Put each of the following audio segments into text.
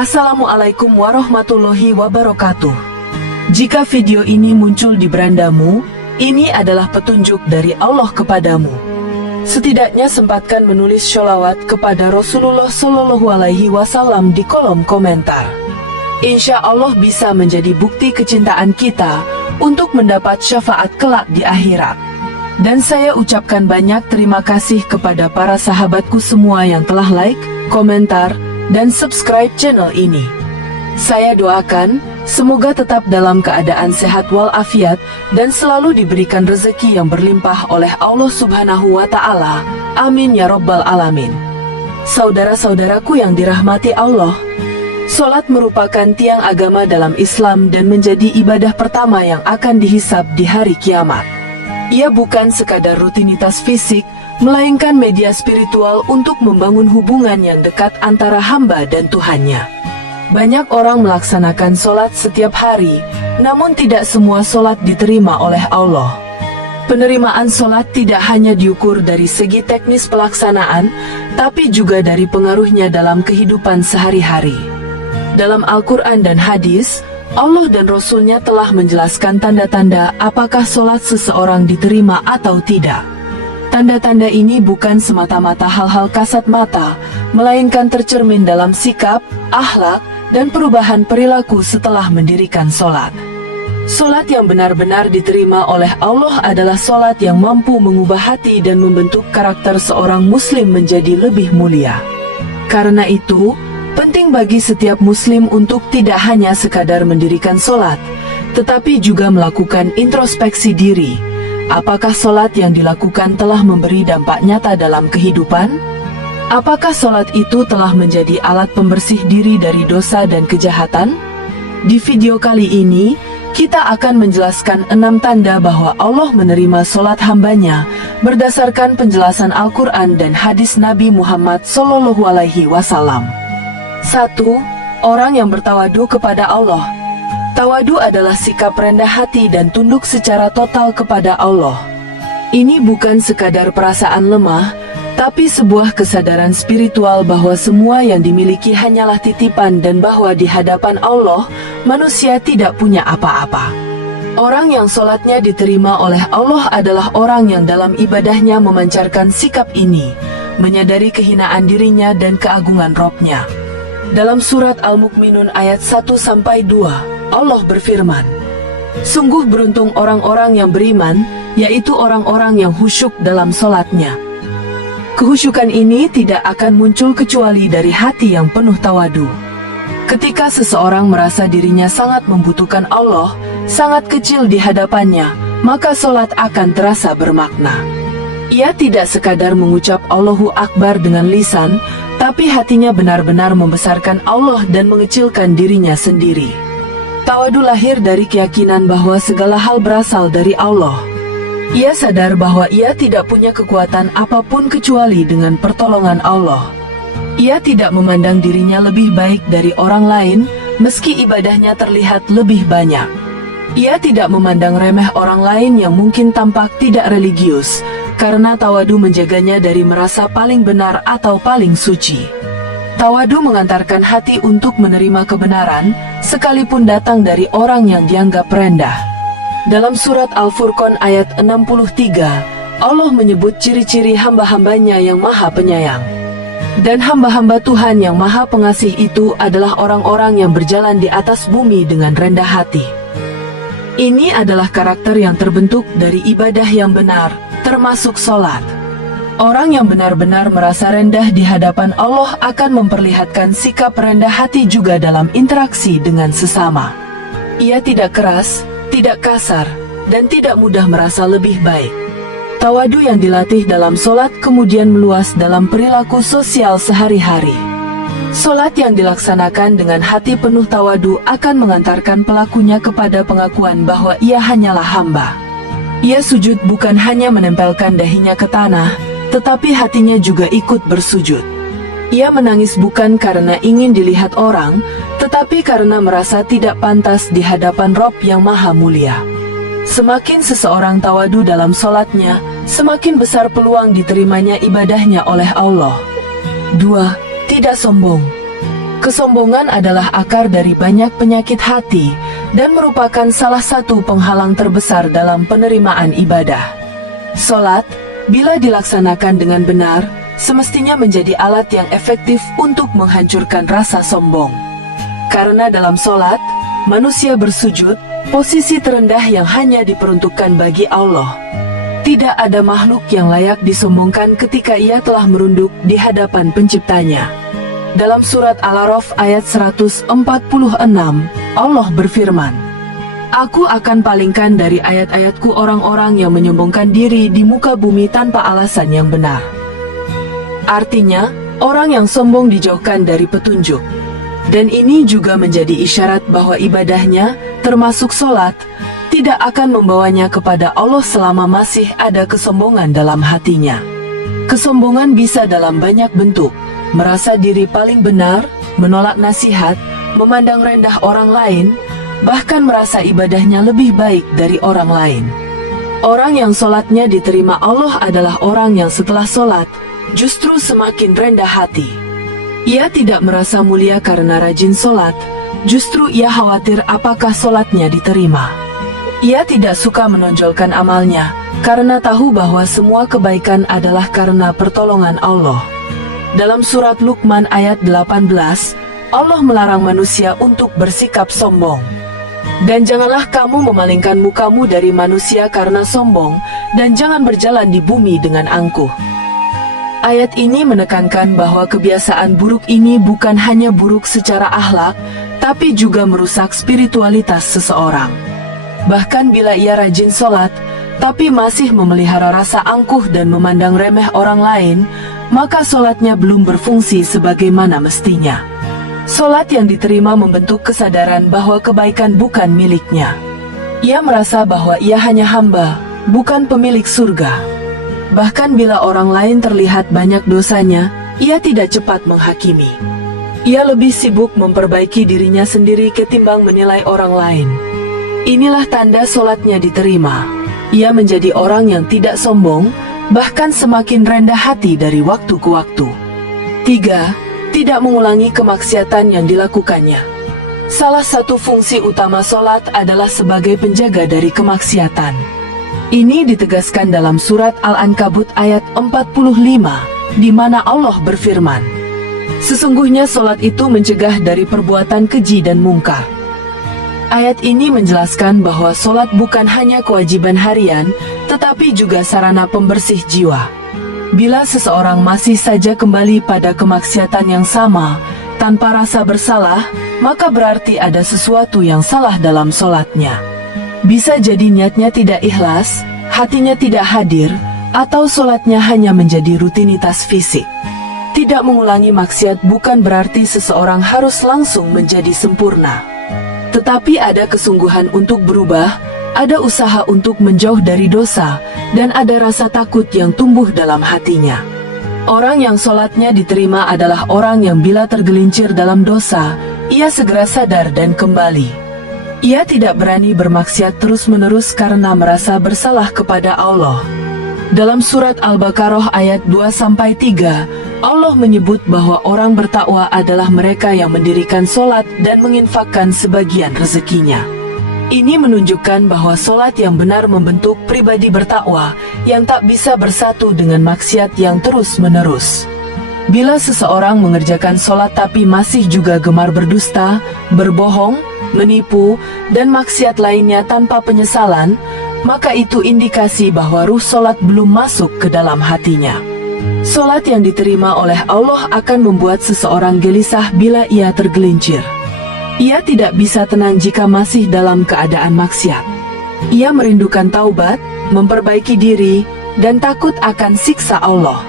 Assalamualaikum warahmatullahi wabarakatuh. Jika video ini muncul di berandamu, ini adalah petunjuk dari Allah kepadamu. Setidaknya sempatkan menulis sholawat kepada Rasulullah Shallallahu Alaihi Wasallam di kolom komentar. Insya Allah bisa menjadi bukti kecintaan kita untuk mendapat syafaat kelak di akhirat. Dan saya ucapkan banyak terima kasih kepada para sahabatku semua yang telah like, komentar, dan subscribe channel ini. Saya doakan, semoga tetap dalam keadaan sehat walafiat, dan selalu diberikan rezeki yang berlimpah oleh Allah Subhanahu wa Ta'ala. Amin ya Rabbal Alamin. Saudara-saudaraku yang dirahmati Allah, sholat merupakan tiang agama dalam Islam dan menjadi ibadah pertama yang akan dihisab di hari kiamat. Ia bukan sekadar rutinitas fisik, melainkan media spiritual untuk membangun hubungan yang dekat antara hamba dan Tuhannya. Banyak orang melaksanakan sholat setiap hari, namun tidak semua sholat diterima oleh Allah. Penerimaan sholat tidak hanya diukur dari segi teknis pelaksanaan, tapi juga dari pengaruhnya dalam kehidupan sehari-hari. Dalam Al-Quran dan hadis, Allah dan Rasul-Nya telah menjelaskan tanda-tanda apakah sholat seseorang diterima atau tidak. Tanda-tanda ini bukan semata-mata hal-hal kasat mata, melainkan tercermin dalam sikap, akhlak, dan perubahan perilaku setelah mendirikan sholat. Sholat yang benar-benar diterima oleh Allah adalah sholat yang mampu mengubah hati dan membentuk karakter seorang muslim menjadi lebih mulia. Karena itu, penting bagi setiap muslim untuk tidak hanya sekadar mendirikan sholat, tetapi juga melakukan introspeksi diri. Apakah sholat yang dilakukan telah memberi dampak nyata dalam kehidupan? Apakah sholat itu telah menjadi alat pembersih diri dari dosa dan kejahatan? Di video kali ini, kita akan menjelaskan 6 tanda bahwa Allah menerima sholat hambanya berdasarkan penjelasan Al-Quran dan hadis Nabi Muhammad SAW. 1. Orang yang bertawadu kepada Allah. Tawadu adalah sikap rendah hati dan tunduk secara total kepada Allah. Ini bukan sekadar perasaan lemah, tapi sebuah kesadaran spiritual bahwa semua yang dimiliki hanyalah titipan dan bahwa di hadapan Allah, manusia tidak punya apa-apa. Orang yang sholatnya diterima oleh Allah adalah orang yang dalam ibadahnya memancarkan sikap ini, menyadari kehinaan dirinya dan keagungan Robnya. Dalam surat Al-Mu'minun ayat 1-2, Allah berfirman, "Sungguh beruntung orang-orang yang beriman, yaitu orang-orang yang khusyuk dalam sholatnya." Kehusyukan ini tidak akan muncul kecuali dari hati yang penuh tawadu. Ketika seseorang merasa dirinya sangat membutuhkan Allah, sangat kecil di hadapannya, maka sholat akan terasa bermakna. Ia tidak sekadar mengucap Allahu Akbar dengan lisan, tapi hatinya benar-benar membesarkan Allah dan mengecilkan dirinya sendiri. Tawadu lahir dari keyakinan bahwa segala hal berasal dari Allah. Ia sadar bahwa ia tidak punya kekuatan apapun kecuali dengan pertolongan Allah. Ia tidak memandang dirinya lebih baik dari orang lain, meski ibadahnya terlihat lebih banyak. Ia tidak memandang remeh orang lain yang mungkin tampak tidak religius, karena tawadu menjaganya dari merasa paling benar atau paling suci. Tawadu mengantarkan hati untuk menerima kebenaran, sekalipun datang dari orang yang dianggap rendah. Dalam surat Al-Furqan ayat 63, Allah menyebut ciri-ciri hamba-hambanya yang maha penyayang. Dan hamba-hamba Tuhan yang maha pengasih itu adalah orang-orang yang berjalan di atas bumi dengan rendah hati. Ini adalah karakter yang terbentuk dari ibadah yang benar, termasuk sholat. Orang yang benar-benar merasa rendah di hadapan Allah akan memperlihatkan sikap rendah hati juga dalam interaksi dengan sesama. Ia tidak keras, tidak kasar, dan tidak mudah merasa lebih baik. Tawadu yang dilatih dalam sholat kemudian meluas dalam perilaku sosial sehari-hari. Sholat yang dilaksanakan dengan hati penuh tawadu akan mengantarkan pelakunya kepada pengakuan bahwa ia hanyalah hamba. Ia sujud bukan hanya menempelkan dahinya ke tanah, tetapi hatinya juga ikut bersujud. Ia menangis bukan karena ingin dilihat orang, tetapi karena merasa tidak pantas di hadapan Rob yang maha mulia. Semakin seseorang tawadu dalam sholatnya, semakin besar peluang diterimanya ibadahnya oleh Allah. 2. Tidak sombong. Kesombongan adalah akar dari banyak penyakit hati dan merupakan salah satu penghalang terbesar dalam penerimaan ibadah. Salat, bila dilaksanakan dengan benar, semestinya menjadi alat yang efektif untuk menghancurkan rasa sombong. Karena dalam salat, manusia bersujud, posisi terendah yang hanya diperuntukkan bagi Allah. Tidak ada makhluk yang layak disombongkan ketika ia telah merunduk di hadapan penciptanya. Dalam surat Al-A'raf ayat 146, Allah berfirman, "Aku akan palingkan dari ayat-ayatku orang-orang yang menyombongkan diri di muka bumi tanpa alasan yang benar." Artinya, orang yang sombong dijauhkan dari petunjuk. Dan ini juga menjadi isyarat bahwa ibadahnya, termasuk sholat, tidak akan membawanya kepada Allah selama masih ada kesombongan dalam hatinya. Kesombongan bisa dalam banyak bentuk: merasa diri paling benar, menolak nasihat, memandang rendah orang lain, bahkan merasa ibadahnya lebih baik dari orang lain. Orang yang sholatnya diterima Allah adalah orang yang setelah sholat, justru semakin rendah hati. Ia tidak merasa mulia karena rajin sholat, justru ia khawatir apakah sholatnya diterima. Ia tidak suka menonjolkan amalnya, karena tahu bahwa semua kebaikan adalah karena pertolongan Allah. Dalam surat Luqman ayat 18, Allah melarang manusia untuk bersikap sombong. Dan janganlah kamu memalingkan mukamu dari manusia karena sombong, dan jangan berjalan di bumi dengan angkuh. Ayat ini menekankan bahwa kebiasaan buruk ini bukan hanya buruk secara akhlak, tapi juga merusak spiritualitas seseorang. Bahkan bila ia rajin sholat, tapi masih memelihara rasa angkuh dan memandang remeh orang lain, maka sholatnya belum berfungsi sebagaimana mestinya. Sholat yang diterima membentuk kesadaran bahwa kebaikan bukan miliknya. Ia merasa bahwa ia hanya hamba, bukan pemilik surga. Bahkan bila orang lain terlihat banyak dosanya, ia tidak cepat menghakimi. Ia lebih sibuk memperbaiki dirinya sendiri ketimbang menilai orang lain. Inilah tanda sholatnya diterima. Ia menjadi orang yang tidak sombong, bahkan semakin rendah hati dari waktu ke waktu. 3. Tidak mengulangi kemaksiatan yang dilakukannya. Salah satu fungsi utama sholat adalah sebagai penjaga dari kemaksiatan. Ini ditegaskan dalam surat Al-Ankabut ayat 45, di mana Allah berfirman, "Sesungguhnya sholat itu mencegah dari perbuatan keji dan mungkar." Ayat ini menjelaskan bahwa sholat bukan hanya kewajiban harian, tetapi juga sarana pembersih jiwa. Bila seseorang masih saja kembali pada kemaksiatan yang sama, tanpa rasa bersalah, maka berarti ada sesuatu yang salah dalam sholatnya. Bisa jadi niatnya tidak ikhlas, hatinya tidak hadir, atau sholatnya hanya menjadi rutinitas fisik. Tidak mengulangi maksiat bukan berarti seseorang harus langsung menjadi sempurna. Tetapi ada kesungguhan untuk berubah, ada usaha untuk menjauh dari dosa, dan ada rasa takut yang tumbuh dalam hatinya. Orang yang sholatnya diterima adalah orang yang bila tergelincir dalam dosa, ia segera sadar dan kembali. Ia tidak berani bermaksiat terus-menerus karena merasa bersalah kepada Allah. Dalam surat Al-Baqarah ayat 2-3, Allah menyebut bahwa orang bertakwa adalah mereka yang mendirikan sholat dan menginfakkan sebagian rezekinya. Ini menunjukkan bahwa sholat yang benar membentuk pribadi bertakwa yang tak bisa bersatu dengan maksiat yang terus-menerus. Bila seseorang mengerjakan sholat tapi masih juga gemar berdusta, berbohong, menipu, dan maksiat lainnya tanpa penyesalan, maka itu indikasi bahwa ruh sholat belum masuk ke dalam hatinya. Sholat yang diterima oleh Allah akan membuat seseorang gelisah bila ia tergelincir. Ia tidak bisa tenang jika masih dalam keadaan maksiat. Ia merindukan taubat, memperbaiki diri, dan takut akan siksa Allah.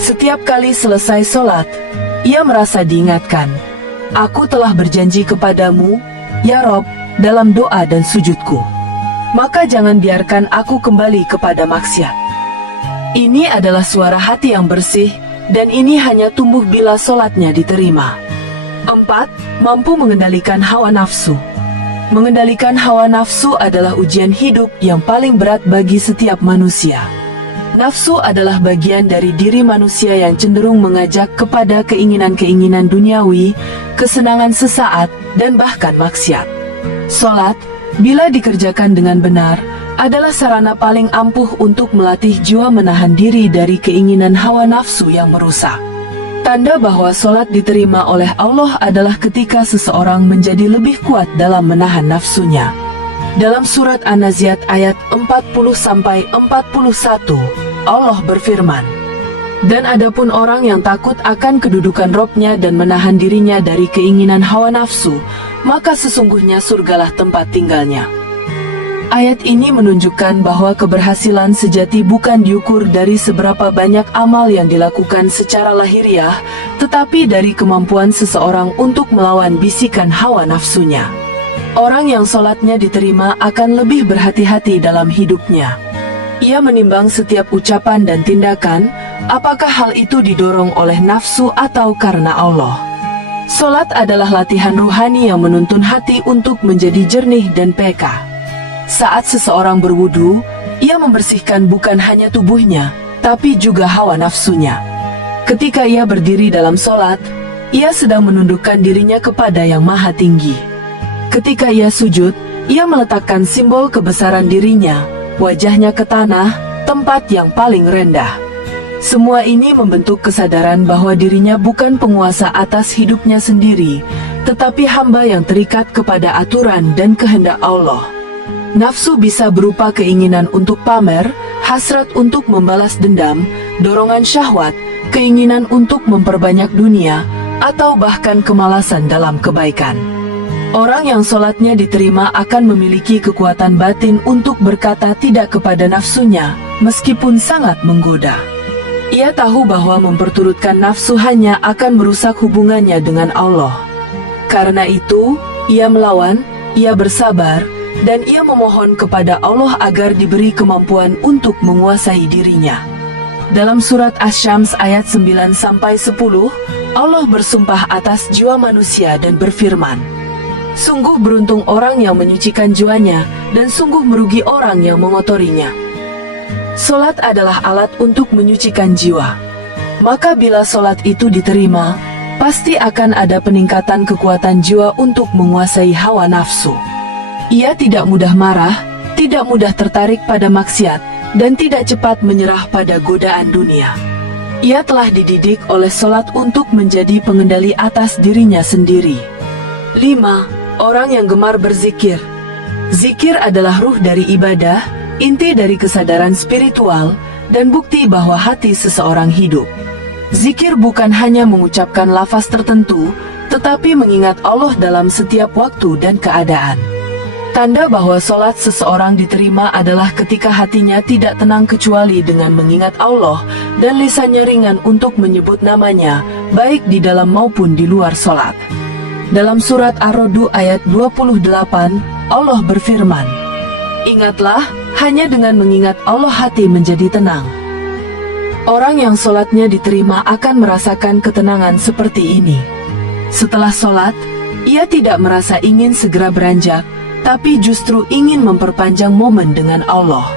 Setiap kali selesai sholat, ia merasa diingatkan, "Aku telah berjanji kepadamu, ya Rob, dalam doa dan sujudku. Maka jangan biarkan aku kembali kepada maksiat." Ini adalah suara hati yang bersih, dan ini hanya tumbuh bila sholatnya diterima. 4. Mampu mengendalikan hawa nafsu. Mengendalikan hawa nafsu adalah ujian hidup yang paling berat bagi setiap manusia. Nafsu adalah bagian dari diri manusia yang cenderung mengajak kepada keinginan-keinginan duniawi, kesenangan sesaat, dan bahkan maksiat. Solat, bila dikerjakan dengan benar, adalah sarana paling ampuh untuk melatih jiwa menahan diri dari keinginan hawa nafsu yang merusak. Tanda bahwa solat diterima oleh Allah adalah ketika seseorang menjadi lebih kuat dalam menahan nafsunya. Dalam surat An-Nazi'at ayat 40-41, Allah berfirman, "Dan adapun orang yang takut akan kedudukan Robnya dan menahan dirinya dari keinginan hawa nafsu, maka sesungguhnya surgalah tempat tinggalnya." Ayat ini menunjukkan bahwa keberhasilan sejati bukan diukur dari seberapa banyak amal yang dilakukan secara lahiriah, tetapi dari kemampuan seseorang untuk melawan bisikan hawa nafsunya. Orang yang solatnya diterima akan lebih berhati-hati dalam hidupnya. Ia menimbang setiap ucapan dan tindakan, apakah hal itu didorong oleh nafsu atau karena Allah. Solat adalah latihan ruhani yang menuntun hati untuk menjadi jernih dan peka. Saat seseorang berwudu, ia membersihkan bukan hanya tubuhnya, tapi juga hawa nafsunya. Ketika ia berdiri dalam solat, ia sedang menundukkan dirinya kepada Yang Maha Tinggi. Ketika ia sujud, ia meletakkan simbol kebesaran dirinya, wajahnya ke tanah, tempat yang paling rendah. Semua ini membentuk kesadaran bahwa dirinya bukan penguasa atas hidupnya sendiri, tetapi hamba yang terikat kepada aturan dan kehendak Allah. Nafsu bisa berupa keinginan untuk pamer, hasrat untuk membalas dendam, dorongan syahwat, keinginan untuk memperbanyak dunia, atau bahkan kemalasan dalam kebaikan. Orang yang solatnya diterima akan memiliki kekuatan batin untuk berkata tidak kepada nafsunya, meskipun sangat menggoda. Ia tahu bahwa memperturutkan nafsu hanya akan merusak hubungannya dengan Allah. Karena itu, ia melawan, ia bersabar, dan ia memohon kepada Allah agar diberi kemampuan untuk menguasai dirinya. Dalam surat Asy-Syams ayat 9-10, Allah bersumpah atas jiwa manusia dan berfirman, "Sungguh beruntung orang yang menyucikan jiwanya, dan sungguh merugi orang yang mengotorinya." Solat adalah alat untuk menyucikan jiwa. Maka bila solat itu diterima, pasti akan ada peningkatan kekuatan jiwa untuk menguasai hawa nafsu. Ia tidak mudah marah, tidak mudah tertarik pada maksiat, dan tidak cepat menyerah pada godaan dunia. Ia telah dididik oleh solat untuk menjadi pengendali atas dirinya sendiri. 5. Orang yang gemar berzikir. Zikir adalah ruh dari ibadah, inti dari kesadaran spiritual, dan bukti bahwa hati seseorang hidup. Zikir bukan hanya mengucapkan lafaz tertentu, tetapi mengingat Allah dalam setiap waktu dan keadaan. Tanda bahwa solat seseorang diterima adalah ketika hatinya tidak tenang kecuali dengan mengingat Allah, dan lisannya ringan untuk menyebut namanya, baik di dalam maupun di luar solat. Dalam surat Ar-Ra'd ayat 28, Allah berfirman, "Ingatlah, hanya dengan mengingat Allah hati menjadi tenang." Orang yang solatnya diterima akan merasakan ketenangan seperti ini. Setelah solat, ia tidak merasa ingin segera beranjak, tapi justru ingin memperpanjang momen dengan Allah.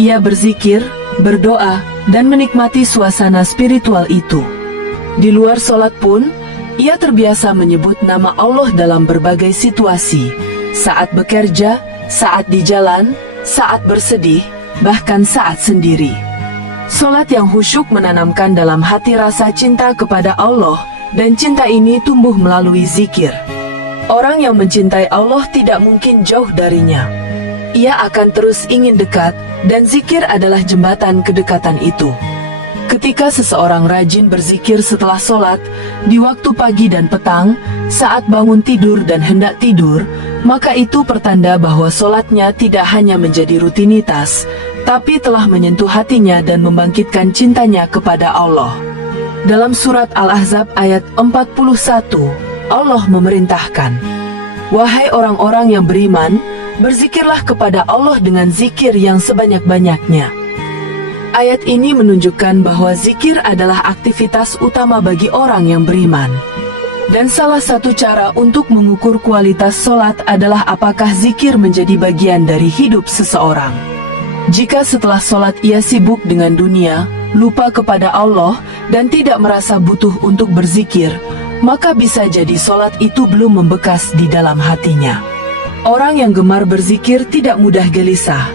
Ia berzikir, berdoa, dan menikmati suasana spiritual itu. Di luar solat pun, ia terbiasa menyebut nama Allah dalam berbagai situasi, saat bekerja, saat di jalan, saat bersedih, bahkan saat sendiri. Solat yang khusyuk menanamkan dalam hati rasa cinta kepada Allah, dan cinta ini tumbuh melalui zikir. Orang yang mencintai Allah tidak mungkin jauh darinya. Ia akan terus ingin dekat, dan zikir adalah jembatan kedekatan itu. Ketika seseorang rajin berzikir setelah solat, di waktu pagi dan petang, saat bangun tidur dan hendak tidur, maka itu pertanda bahwa solatnya tidak hanya menjadi rutinitas, tapi telah menyentuh hatinya dan membangkitkan cintanya kepada Allah. Dalam surat Al-Ahzab ayat 41, Allah memerintahkan, "Wahai orang-orang yang beriman, berzikirlah kepada Allah dengan zikir yang sebanyak-banyaknya." Ayat ini menunjukkan bahwa zikir adalah aktivitas utama bagi orang yang beriman. Dan salah satu cara untuk mengukur kualitas solat adalah apakah zikir menjadi bagian dari hidup seseorang. Jika setelah sholat ia sibuk dengan dunia, lupa kepada Allah, dan tidak merasa butuh untuk berzikir, maka bisa jadi sholat itu belum membekas di dalam hatinya. Orang yang gemar berzikir tidak mudah gelisah.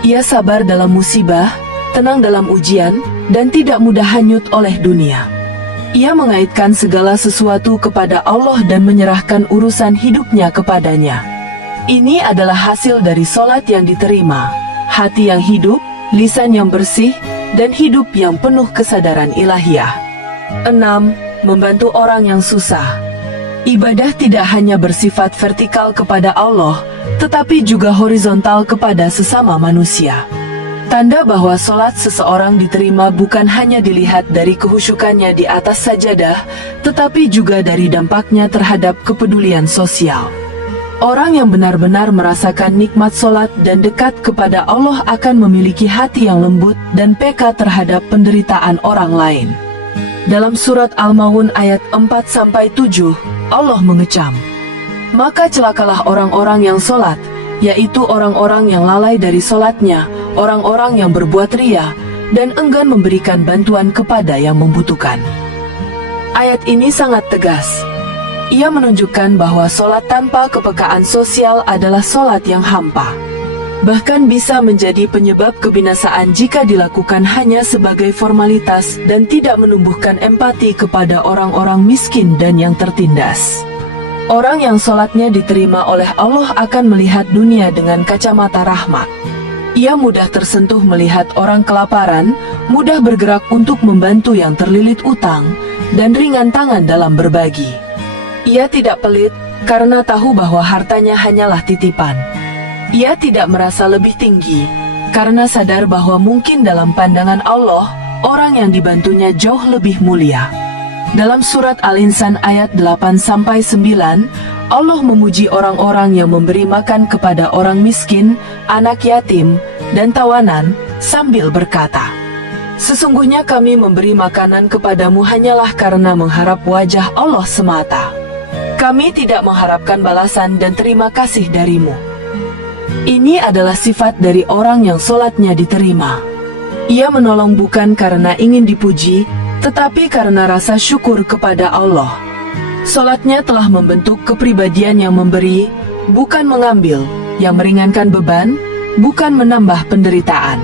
Ia sabar dalam musibah, tenang dalam ujian, dan tidak mudah hanyut oleh dunia. Ia mengaitkan segala sesuatu kepada Allah dan menyerahkan urusan hidupnya kepadanya. Ini adalah hasil dari sholat yang diterima. Hati yang hidup, lisan yang bersih, dan hidup yang penuh kesadaran ilahiyah. 6. Membantu orang yang susah. Ibadah tidak hanya bersifat vertikal kepada Allah, tetapi juga horizontal kepada sesama manusia. Tanda bahwa sholat seseorang diterima bukan hanya dilihat dari kehusyukannya di atas sajadah, tetapi juga dari dampaknya terhadap kepedulian sosial. Orang yang benar-benar merasakan nikmat sholat dan dekat kepada Allah akan memiliki hati yang lembut dan peka terhadap penderitaan orang lain. Dalam surat Al-Maun ayat 4-7, Allah mengecam, "Maka celakalah orang-orang yang sholat, yaitu orang-orang yang lalai dari sholatnya, orang-orang yang berbuat riya, dan enggan memberikan bantuan kepada yang membutuhkan." Ayat ini sangat tegas. Ia menunjukkan bahwa sholat tanpa kepekaan sosial adalah sholat yang hampa. Bahkan bisa menjadi penyebab kebinasaan jika dilakukan hanya sebagai formalitas dan tidak menumbuhkan empati kepada orang-orang miskin dan yang tertindas. Orang yang sholatnya diterima oleh Allah akan melihat dunia dengan kacamata rahmat. Ia mudah tersentuh melihat orang kelaparan, mudah bergerak untuk membantu yang terlilit utang, dan ringan tangan dalam berbagi. Ia tidak pelit, karena tahu bahwa hartanya hanyalah titipan. Ia tidak merasa lebih tinggi, karena sadar bahwa mungkin dalam pandangan Allah, orang yang dibantunya jauh lebih mulia. Dalam surat Al-Insan ayat 8-9, Allah memuji orang-orang yang memberi makan kepada orang miskin, anak yatim, dan tawanan, sambil berkata, "Sesungguhnya kami memberi makanan kepadamu hanyalah karena mengharap wajah Allah semata. Kami tidak mengharapkan balasan dan terima kasih darimu." Ini adalah sifat dari orang yang sholatnya diterima. Ia menolong bukan karena ingin dipuji, tetapi karena rasa syukur kepada Allah. Sholatnya telah membentuk kepribadian yang memberi, bukan mengambil, yang meringankan beban, bukan menambah penderitaan.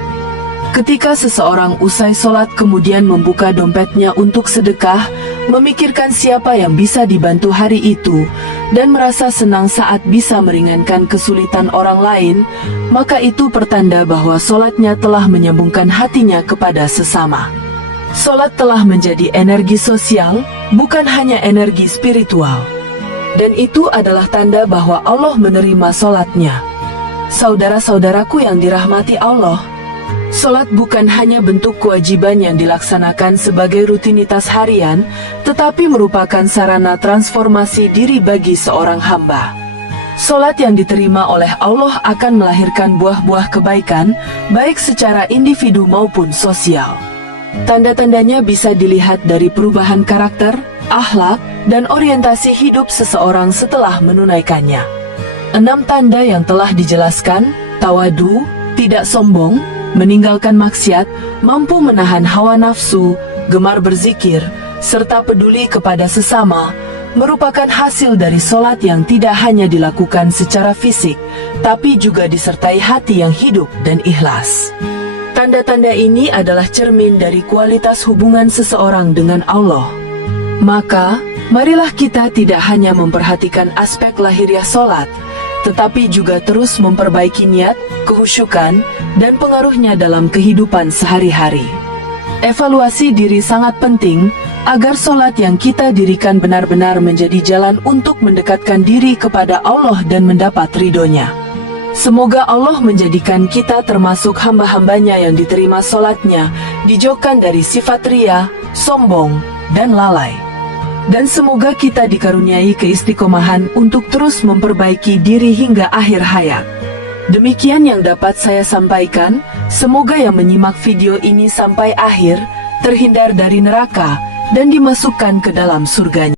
Ketika seseorang usai sholat kemudian membuka dompetnya untuk sedekah, memikirkan siapa yang bisa dibantu hari itu, dan merasa senang saat bisa meringankan kesulitan orang lain, maka itu pertanda bahwa sholatnya telah menyambungkan hatinya kepada sesama. Sholat telah menjadi energi sosial, bukan hanya energi spiritual. Dan itu adalah tanda bahwa Allah menerima sholatnya. Saudara-saudaraku yang dirahmati Allah, sholat bukan hanya bentuk kewajiban yang dilaksanakan sebagai rutinitas harian, tetapi merupakan sarana transformasi diri bagi seorang hamba. Sholat yang diterima oleh Allah akan melahirkan buah-buah kebaikan, baik secara individu maupun sosial. Tanda-tandanya bisa dilihat dari perubahan karakter, akhlak, dan orientasi hidup seseorang setelah menunaikannya. 6 tanda yang telah dijelaskan: tawadu, tidak sombong, meninggalkan maksiat, mampu menahan hawa nafsu, gemar berzikir, serta peduli kepada sesama, merupakan hasil dari sholat yang tidak hanya dilakukan secara fisik, tapi juga disertai hati yang hidup dan ikhlas. Tanda-tanda ini adalah cermin dari kualitas hubungan seseorang dengan Allah. Maka, marilah kita tidak hanya memperhatikan aspek lahiriah sholat, tetapi juga terus memperbaiki niat, kehusyukan, dan pengaruhnya dalam kehidupan sehari-hari. Evaluasi diri sangat penting, agar sholat yang kita dirikan benar-benar menjadi jalan untuk mendekatkan diri kepada Allah dan mendapat ridhonya. Semoga Allah menjadikan kita termasuk hamba-hambanya yang diterima sholatnya, dijauhkan dari sifat riya, sombong, dan lalai. Dan semoga kita dikaruniai keistiqomahan untuk terus memperbaiki diri hingga akhir hayat. Demikian yang dapat saya sampaikan, semoga yang menyimak video ini sampai akhir, terhindar dari neraka, dan dimasukkan ke dalam surganya.